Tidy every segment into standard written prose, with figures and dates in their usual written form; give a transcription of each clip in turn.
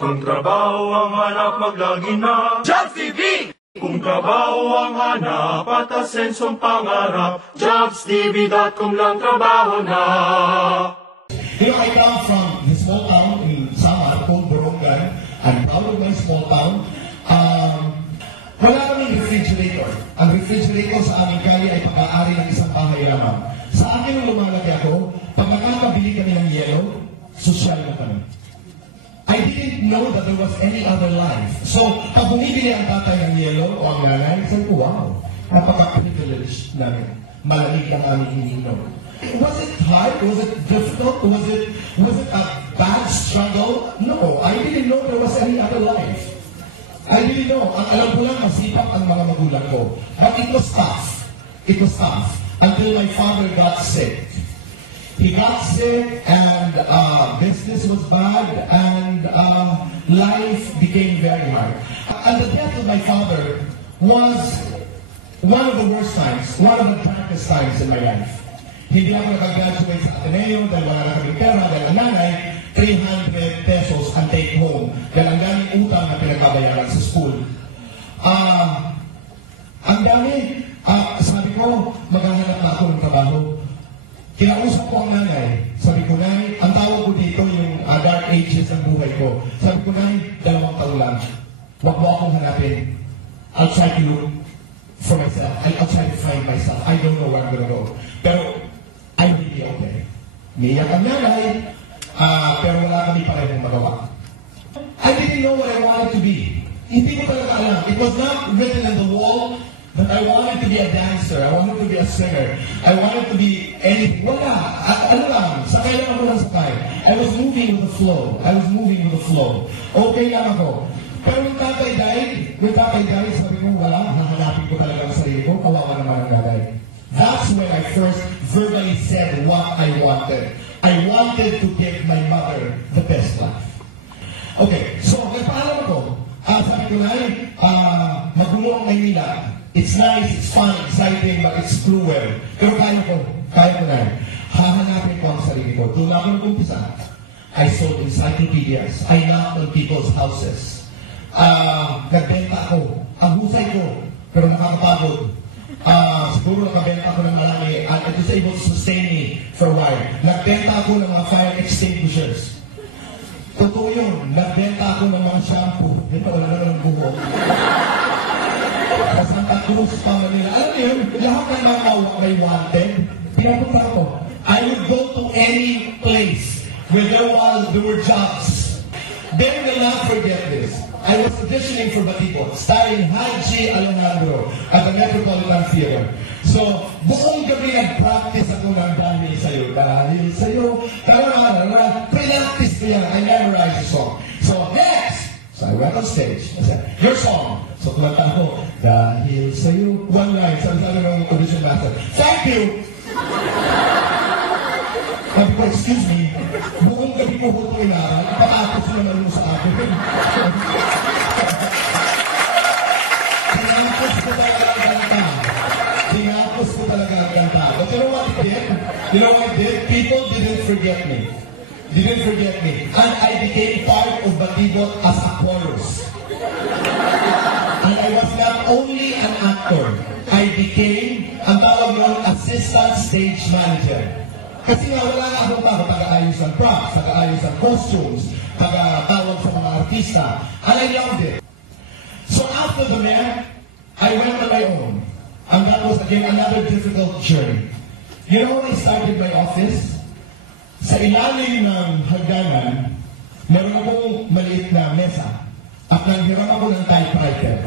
Kung trabaho ang hanap, maglagi na Jobs TV! Kung trabaho ang hanap at asensong pangarap, JobsTV.com lang trabaho na. Here I come from the small town in Samar called Borongan. I'm proud of my small town. Wala kaming refrigerator. Ang refrigerator sa aming kali ay pag-aari ng isang bahay lamang. Sa akin nung lumalaki ako, pag nakakabili kami ng yelo, sosyal na kami. I didn't know that there was any other life. So, pag bumibili ang tatay ng yelo o ang nanay, sabi ko, wow, napaka-privileged namin. Malamig ang aming ininom. Was it hard? Was it difficult? Was it a bad struggle? No, I didn't know there was any other life. I didn't know. Ang alam ko lang, masipag ang mga magulang ko. But it was tough. It was tough. Until my father got sick. He got sick and business was bad and life became very hard. And the death of my father was one of the worst times, one of the darkest times in my life. Hindi ako nakagraduate sa Ateneo dahil wala na kaming pera dahil ang nanay, 300 pesos ang take home dahil ang daming utang na pinagbabayaran sa school. Ang dami, sabi ko, maghahanap na ako ng trabaho. Kinausap ko ang nanay. Sabi ko, Nay, ang tawag ko dito yung dark ages ng buhay ko. Sabi ko, Nay, 2 taon lang. Huwag mo akong hanapin. I'll try to look for myself. I'll try to find myself. I don't know where I'm gonna go. Pero, I will be okay. Niyak ang nanay, pero wala kami parehong magawa. I didn't know what I wanted to be. Hindi ko talaga alam. It was not written on the wall that I wanted to be a dancer. I wanted to be a singer. I wanted to be anything. Wala. Ano lang. Sakay lang ako ng sakay. I was moving with the flow. I was moving with the flow. Okay lang ako. Pero yung tatay died, sabi ko, wala. Hahanapin ko talaga ang sarili ko. Kawawa naman ang nanay. That's when I first verbally said what I wanted. I wanted to give my mother the best life. Okay, so nagpaalam ako. Sabi ko na, magulo ang Maynila. It's nice, it's fun, exciting, but it's cruel. Pero kaya ko na. Hahanapin ko ang sarili ko. Doon ako nag-umpisa. I sold encyclopedias. I knocked on people's houses. Nagbenta ako. Ang husay ko, pero nakakapagod. Siguro nakabenta ako ng malaki and it was able to sustain me for a while. Nagbenta ako ng mga fire extinguishers. Totoo yun. Nagbenta ako ng mga shampoo. Dito, wala naman ng buhok. Sa Santa Cruz pa Manila. Alam niyo yun, lahat ng mga may wanted, pinapunta ko. I would go to any place where there were jobs. They will not forget this. I was auditioning for Batibot, starring Haji Alejandro at the Metropolitan Theater. So, buong gabi nag-practice ako ng dahil sa'yo, pre-practice ko yan. I memorized the song. So, next! So, I went on stage. I said, your song. So, kumanta ako, dahil sa'yo, one line. Sabi ng audition master, thank you! Sabi ko, excuse me, buong gabi ko ito inaral, ipatapos naman mo sa akin. Tinapos ko talaga ang kanta. Tinapos ko talaga ang kanta. But you know what it did? You know what it did? People didn't forget me. Didn't forget me. And I became part of Batibot as a chorus. And I was not only an actor, I became, ang tawag nun, assistant stage manager. Kasi nga wala nga akong tao, taga-ayos ng props, taga-ayos ng costumes, taga-tawag sa mga artista. And I loved it. So after the Mayor, I went on my own. And that was again another difficult journey. You know when I started my office? Sa ilalim ng hagdanan, meron akong maliit na mesa. At nanghiram ako ng typewriter.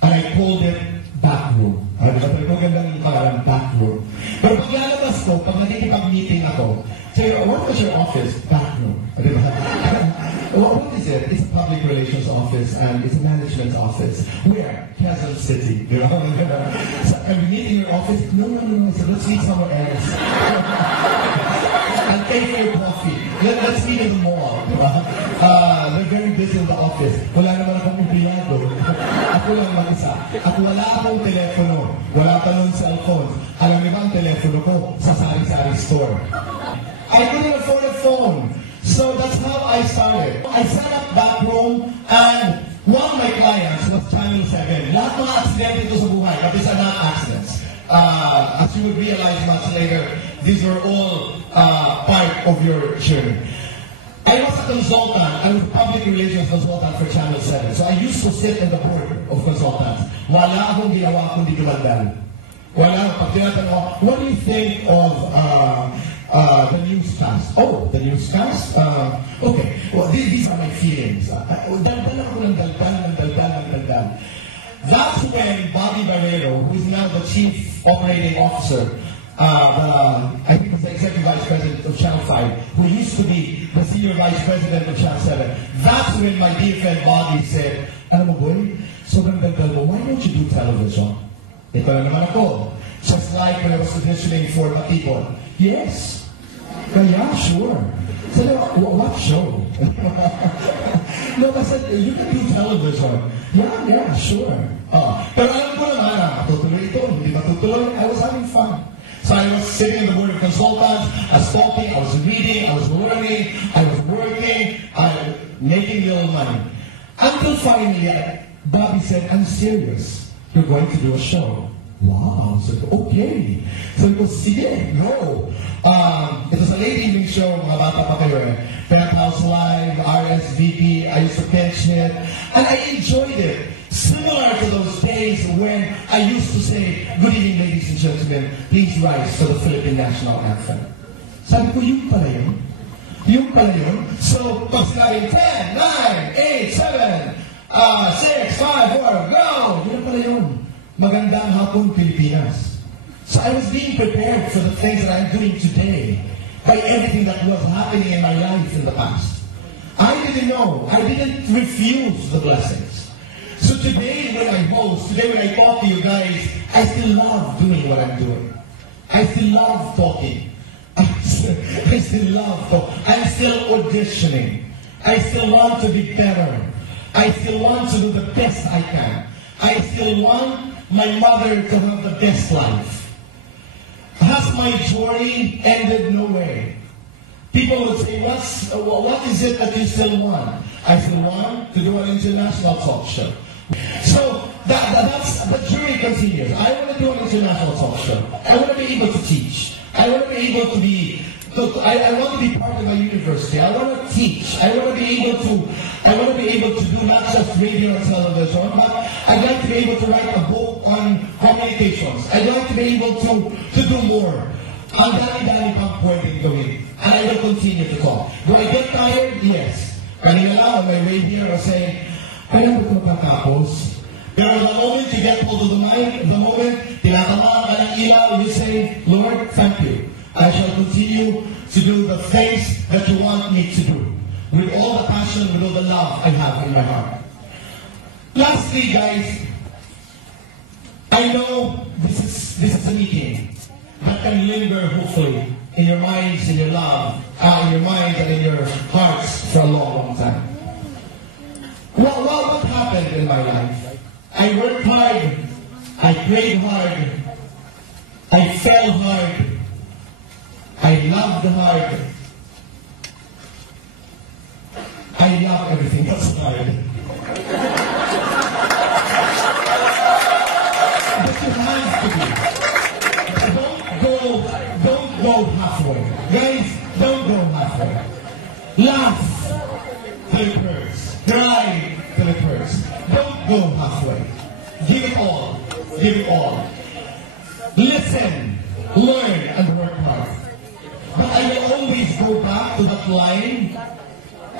And I called it Backroom. Alam ko, pero magandang pangalan, Backroom. Pero pag lalabas ko, pag nakikipag-meeting ako, say, what was your office? Backroom. What is it? It's a public relations office and it's a management office. Where? Quezon City. You know? So, can we meet in your office? No. So let's meet somewhere else. I'll pay for your coffee. Let's meet in the mall. They're very busy in the office. Wala naman akong empleyado. Ako lang mag-isa. At wala akong telepono. Wala pa nun cellphone. Alam niyo ba ang telepono ko? Sa sari-sari store. I couldn't afford a phone. So that's how I started. I set up back room, and one of my clients was Channel 7. Lahat mga aksidente ito sa buhay, but these are not accidents. As you will realize much later, these were all part of your journey. I was a consultant. I was a public relations consultant for Channel 7. So I used to sit in the board of consultants. Wala akong ginawa kundi gumandal. Wala. Pag tinatanong ako, what do you think of the newscast? Oh, the newscast? Okay. Well, these are my feelings. Daldal ako ng daldal. That's when Bobby Barrero, who is now the Chief Operating Officer, I think he's the Executive Vice President of Channel 5, who used to be the Senior Vice President of Channel 7. That's when my dear friend Bobby said, alam mo boy, sobrang daldal mo, why don't you do television? Ito na naman ako. Just like when I was auditioning for the people. Yes. Yeah, sure. So, what show? No, I said, you can do television. Yeah, sure. Pero alam ko naman na matutuloy ito, hindi matutuloy. I was having fun. So I was sitting in the board of consultants, I was talking, I was reading, I was learning, I was working, I was making little money. Until finally, Bobby said, I'm serious. You're going to do a show. Wow. So, okay. So it was, sige, no. It was a late evening show, mga bata pa kayo eh. Penthouse Live, RSVP, I used to pitch it, and I enjoyed it. Similar to those days when I used to say, good evening ladies and gentlemen, please rise to the Philippine National Anthem. Sabi ko, yung pala yun. Yung pala yun. So, pag sinabing 10, 9, 8, 7, 6, 5, 4, go! Yun pala yun. Magandang hapon, Pilipinas. So I was being prepared for the things that I'm doing today by everything that was happening in my life in the past. I didn't know. I didn't refuse the blessings. So today when I host, today when I talk to you guys, I still love doing what I'm doing. I still love talking. I still love talking. I'm still auditioning. I still want to be better. I still want to do the best I can. I still want my mother to have the best life. Has my journey ended? No way. People would say, what is it that you still want? I still want to do an international talk show. So that's the journey continues. I want to do an international talk show. I want to be able to teach. I want to be able to be. I want to be part of a university. I want to teach. I want to be able to do not just radio and television, but I'd like to be able to write a book on communications. I'd like to be able to do more. Ang dami-dami pang pwedeng gawin. And I will continue to talk. Do I get tired? Yes. Kanina lang on my way here I was saying, kaya ba ito magkatapos? Pero the moment you get hold of the mic, the moment tinatamaan ka ng ilaw, you say, Lord, thank you. I shall continue to do the things that you want me to do. With all the passion, with all the love I have in my heart. Lastly, guys, I know this is a meeting that can linger, hopefully, in your minds, in your love, in your mind and in your hearts for a long, long time. What happened in my life? I worked hard, I prayed hard, I fell hard, I loved hard. I love everything that's hard. But it has to be. Don't go halfway. Guys, don't go halfway. Laugh till it hurts. Cry till it hurts. Don't go halfway. Give it all. Give it all. Listen, learn, and work hard. But I will always go back to that line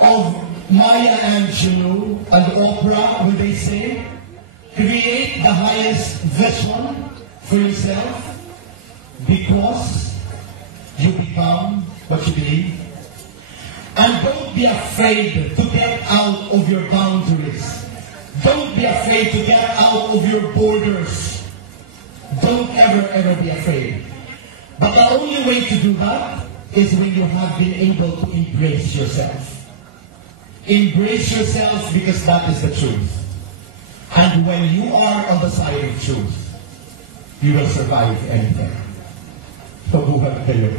of Maya Angelou and Oprah when they say, create the highest vision for yourself because you become what you believe. And don't be afraid to get out of your boundaries. Don't be afraid to get out of your borders. Don't ever be afraid. But the only way to do that is when you have been able to embrace yourself. Embrace yourself because that is the truth. And when you are on the side of truth, you will survive anything. Pabuhat kayo.